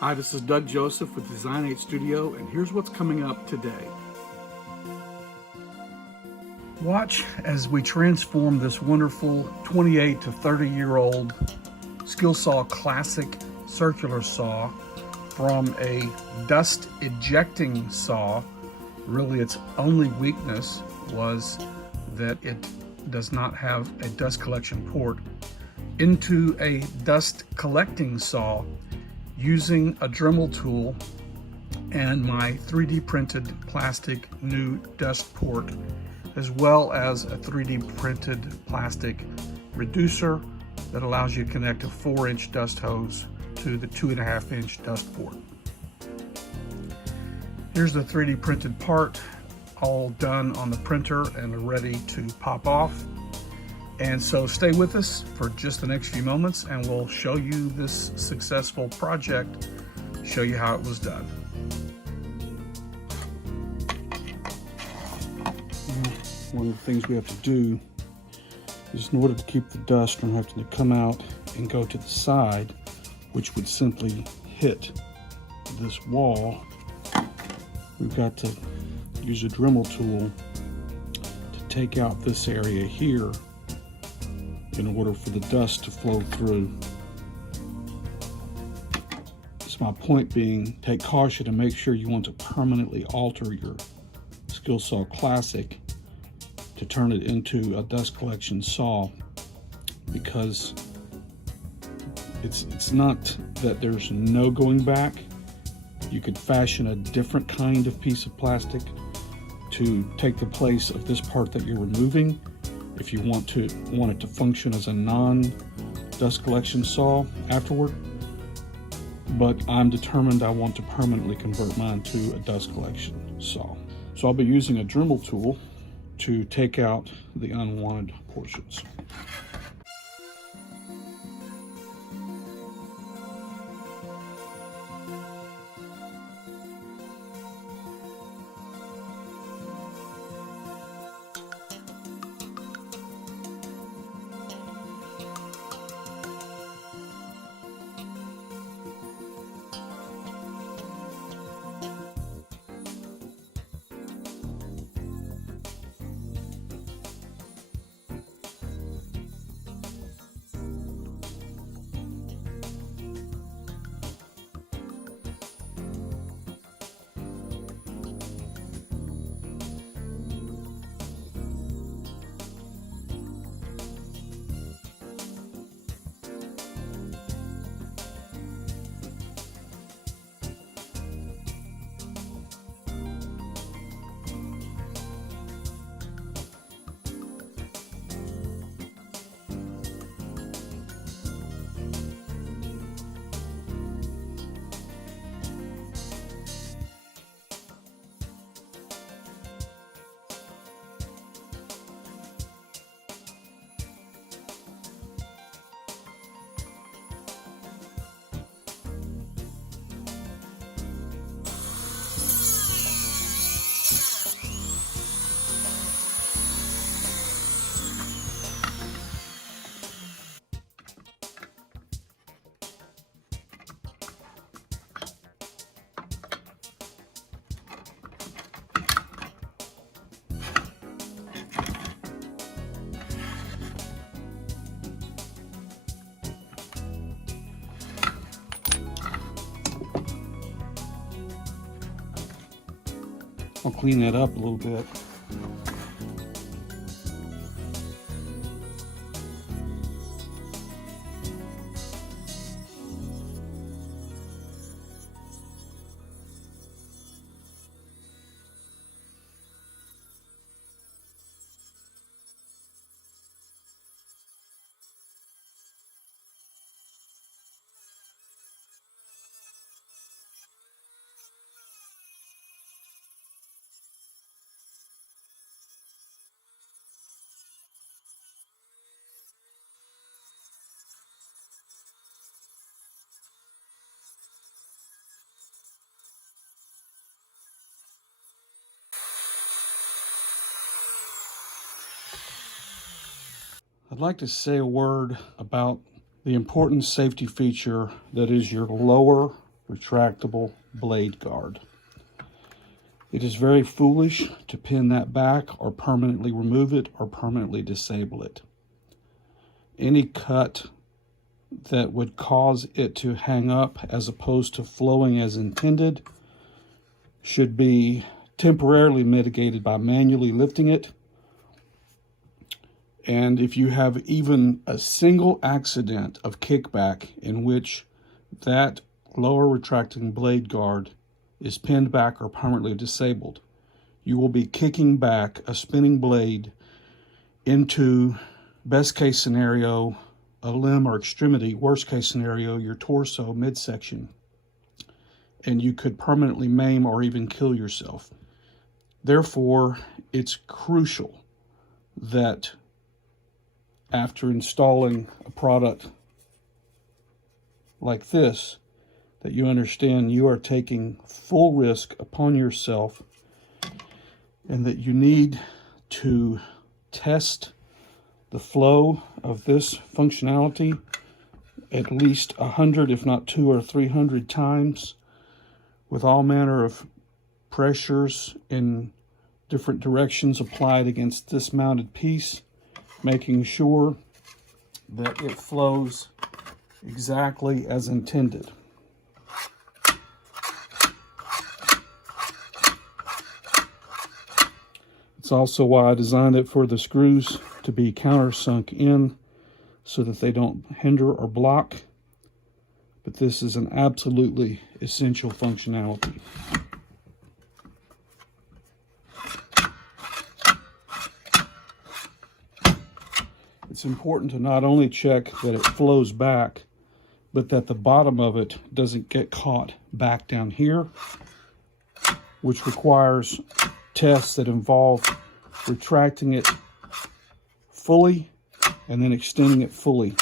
Hi, this is Doug Joseph with Design8Studio, and here's what's coming up today. Watch as we transform this wonderful 28 to 30-year-old Skilsaw Classic circular saw from a dust ejecting saw. Really, its only weakness was that it does not have a dust collection port, into a dust collecting saw using a Dremel tool and my 3D printed plastic new dust port, as well as a 3D printed plastic reducer that allows you to connect a 4-inch dust hose to the 2.5-inch dust port. Here's the 3D printed part, all done on the printer and ready to pop off. And so stay with us for just the next few moments and we'll show you this successful project, show you how it was done. One of the things we have to do is, in order to keep the dust from having to come out and go to the side, which would simply hit this wall, we've got to use a Dremel tool to take out this area here in order for the dust to flow through. So my point being, take caution and make sure you want to permanently alter your Skilsaw Classic to turn it into a dust collection saw, because it's not that there's no going back. You could fashion a different kind of piece of plastic to take the place of this part that you're removing if you want it to function as a non-dust collection saw afterward. But I'm determined I want to permanently convert mine to a dust collection saw. So I'll be using a Dremel tool to take out the unwanted portions. I'll clean that up a little bit. I'd like to say a word about the important safety feature that is your lower retractable blade guard. It is very foolish to pin that back or permanently remove it or permanently disable it. Any cut that would cause it to hang up as opposed to flowing as intended should be temporarily mitigated by manually lifting it. And if you have even a single accident of kickback in which that lower retracting blade guard is pinned back or permanently disabled, you will be kicking back a spinning blade into, best case scenario, a limb or extremity, worst case scenario, your torso midsection, and you could permanently maim or even kill yourself. Therefore, it's crucial that after installing a product like this, that you understand you are taking full risk upon yourself and that you need to test the flow of this functionality at least 100, if not 200 or 300 times, with all manner of pressures in different directions applied against this mounted piece, making sure that it flows exactly as intended. It's also why I designed it for the screws to be countersunk in so that they don't hinder or block. But this is an absolutely essential functionality. It's important to not only check that it flows back, but that the bottom of it doesn't get caught back down here, which requires tests that involve retracting it fully and then extending it fully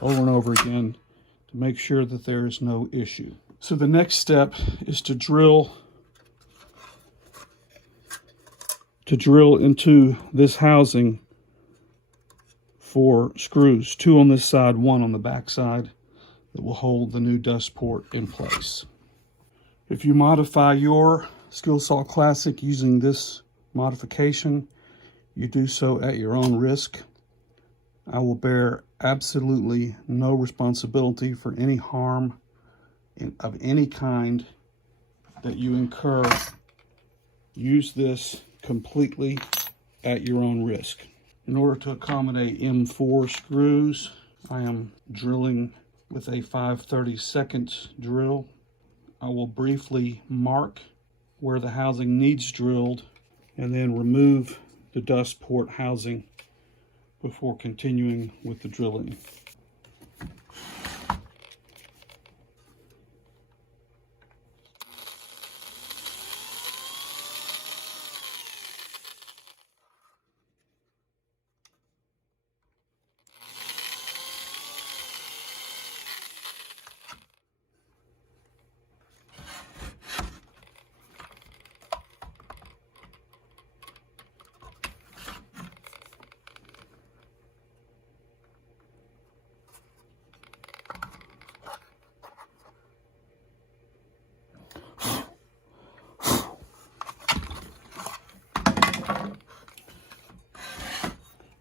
over and over again to make sure that there is no issue. So the next step is to drill into this housing for screws, 2 on this side, 1 on the back side, that will hold the new dust port in place. If you modify your Skilsaw Classic using this modification, you do so at your own risk. I will bear absolutely no responsibility for any harm of any kind that you incur. Use this completely at your own risk. In order to accommodate M4 screws, I am drilling with a 5/32 drill. I will briefly mark where the housing needs drilled and then remove the dust port housing before continuing with the drilling.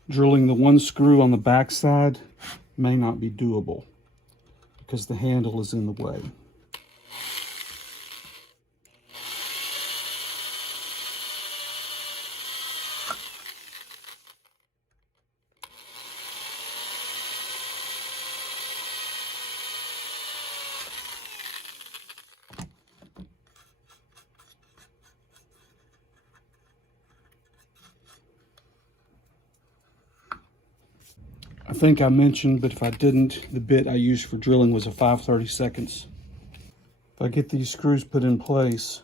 Drilling the one screw on the back side may not be doable because the handle is in the way. I think I mentioned, but if I didn't, the bit I used for drilling was a 5/32. If I get these screws put in place,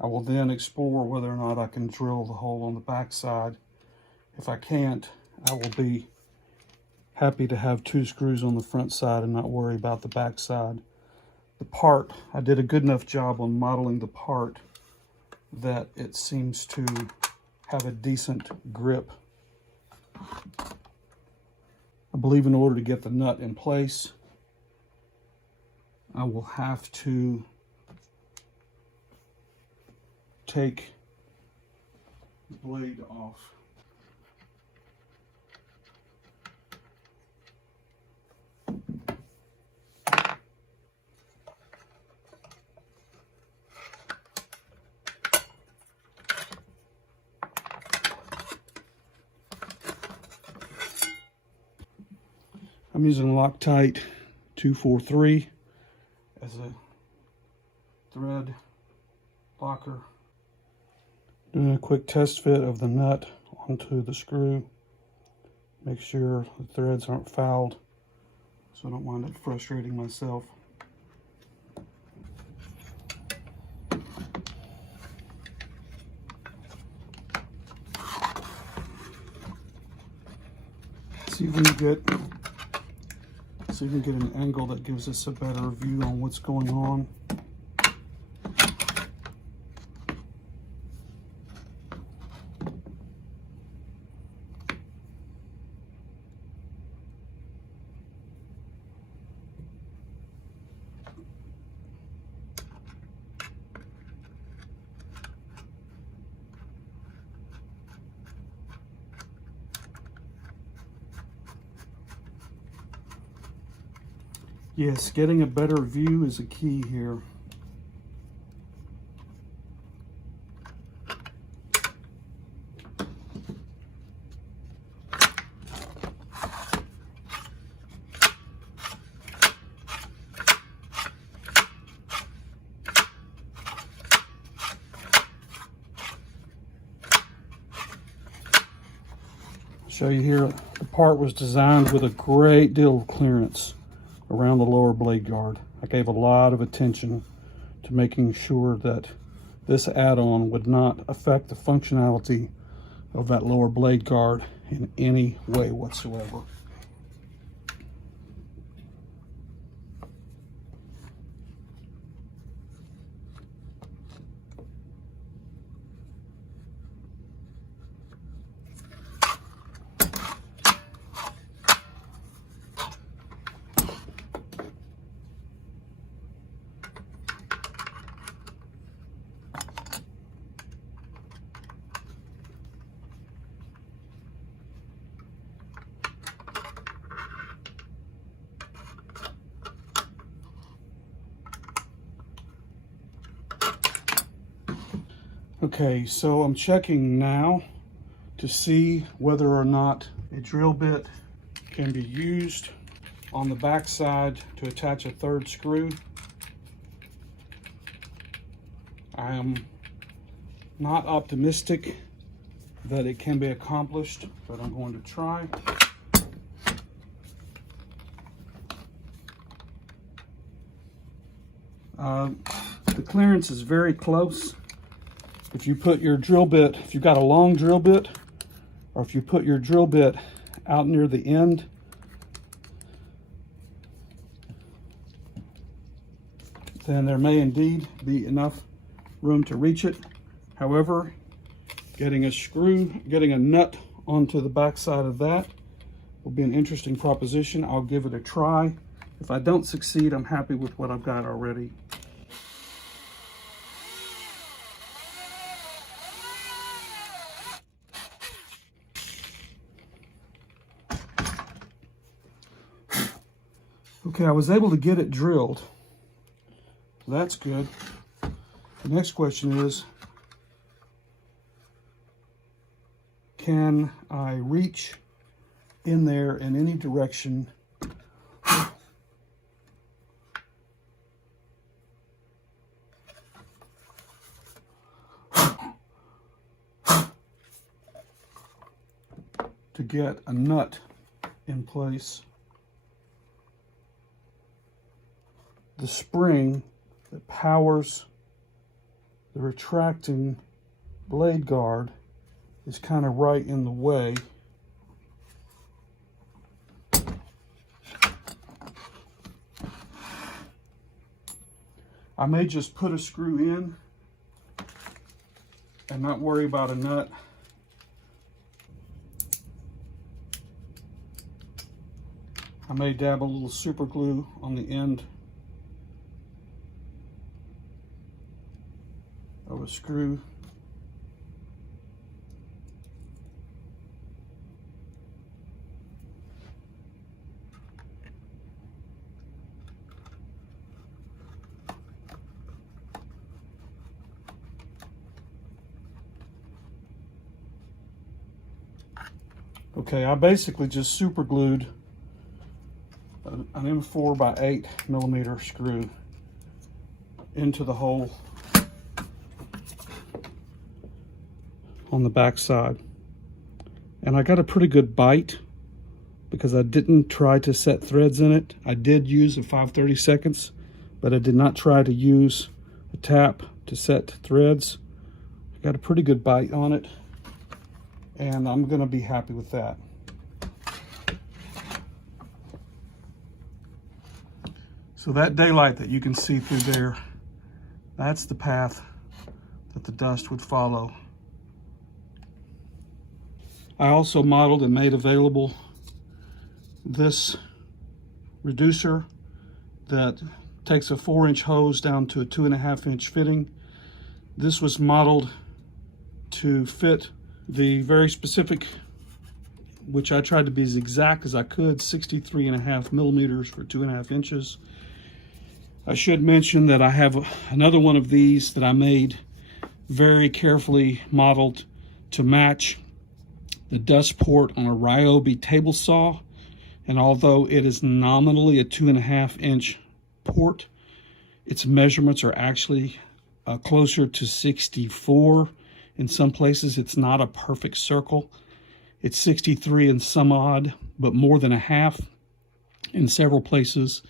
I will then explore whether or not I can drill the hole on the back side. If I can't, I will be happy to have 2 screws on the front side and not worry about the back side. The part, I did a good enough job on modeling the part that it seems to have a decent grip. I believe in order to get the nut in place, I will have to take the blade off. I'm using Loctite 243 as a thread locker. Doing a quick test fit of the nut onto the screw. Make sure the threads aren't fouled so I don't wind up frustrating myself. See if we can get an angle that gives us a better view on what's going on. Yes, getting a better view is a key here. I'll show you here, the part was designed with a great deal of clearance around the lower blade guard. I gave a lot of attention to making sure that this add-on would not affect the functionality of that lower blade guard in any way whatsoever. Okay, so I'm checking now to see whether or not a drill bit can be used on the back side to attach a third screw. I am not optimistic that it can be accomplished, but I'm going to try. The clearance is very close. If you put your drill bit, if you've got a long drill bit, or if you put your drill bit out near the end, then there may indeed be enough room to reach it. However, getting a nut onto the back side of that will be an interesting proposition. I'll give it a try. If I don't succeed, I'm happy with what I've got already. Okay, I was able to get it drilled. That's good. The next question is, can I reach in there in any direction to get a nut in place? The spring that powers the retracting blade guard is kind of right in the way. I may just put a screw in and not worry about a nut. I may dab a little super glue on the end throw a screw. Okay, I basically just super glued an M4 by 8 millimeter screw into the hole on the back side. And I got a pretty good bite because I didn't try to set threads in it. I did use a 5/32, but I did not try to use a tap to set threads. I got a pretty good bite on it, and I'm gonna be happy with that. So that daylight that you can see through there, that's the path that the dust would follow. I also modeled and made available this reducer that takes a 4-inch hose down to a 2.5-inch fitting. This was modeled to fit the very specific, which I tried to be as exact as I could, 63.5 millimeters for 2.5 inches. I should mention that I have another one of these that I made very carefully modeled to match the dust port on a Ryobi table saw. And although it is nominally a 2.5-inch port, its measurements are actually closer to 64. In some places, it's not a perfect circle. It's 63 and some odd, but more than a half in several places,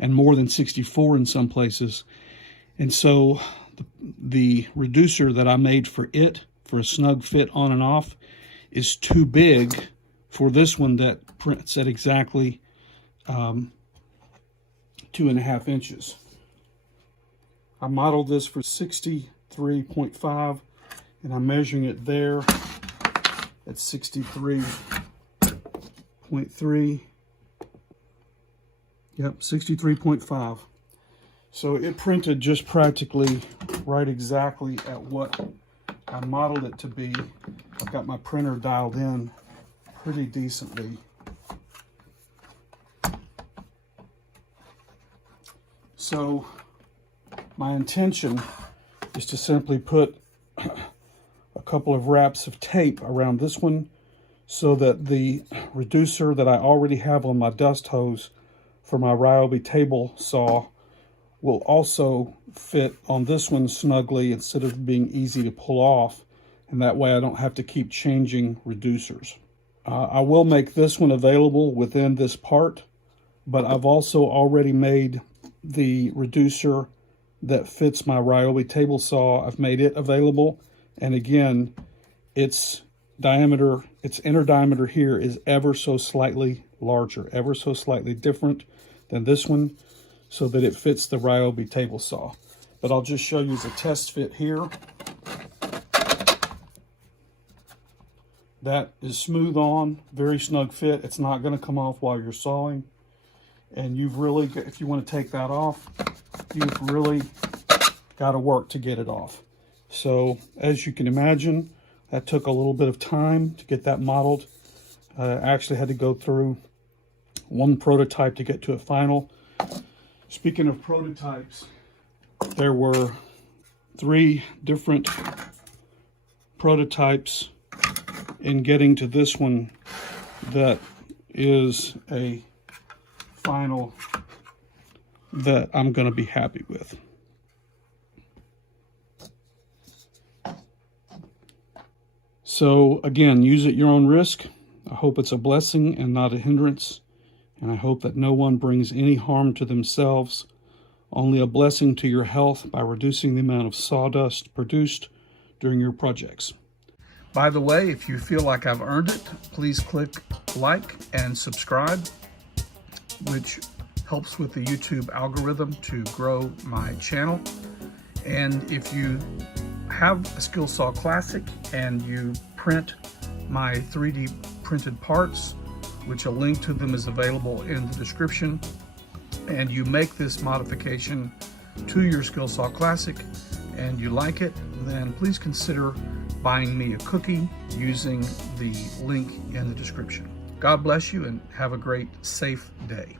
and more than 64 in some places. And so the reducer that I made for it, for a snug fit on and off, is too big for this one that prints at exactly 2.5 inches. I modeled this for 63.5, and I'm measuring it there at 63.3. Yep, 63.5. So it printed just practically right exactly at what I modeled it to be. I've got my printer dialed in pretty decently. So my intention is to simply put a couple of wraps of tape around this one so that the reducer that I already have on my dust hose for my Ryobi table saw will also fit on this one snugly instead of being easy to pull off, and that way I don't have to keep changing reducers. I will make this one available within this part, but I've also already made the reducer that fits my Ryobi table saw. I've made it available, and again, its diameter, its inner diameter here is ever so slightly larger, ever so slightly different than this one, so that it fits the Ryobi table saw. But I'll just show you the test fit here. That is smooth on, very snug fit. It's not going to come off while you're sawing. And you've really, if you want to take that off, you've really got to work to get it off. So as you can imagine, that took a little bit of time to get that modeled. I actually had to go through one prototype to get to a final. Speaking of prototypes, there were 3 different prototypes in getting to this one that is a final that I'm going to be happy with. So again, use at your own risk. I hope it's a blessing and not a hindrance. And I hope that no one brings any harm to themselves, only a blessing to your health by reducing the amount of sawdust produced during your projects. By the way, if you feel like I've earned it, please click like and subscribe, which helps with the YouTube algorithm to grow my channel. And if you have a Skilsaw Classic and you print my 3D printed parts, which a link to them is available in the description, and you make this modification to your Skilsaw Classic, and you like it, then please consider buying me a cookie using the link in the description. God bless you and have a great, safe day.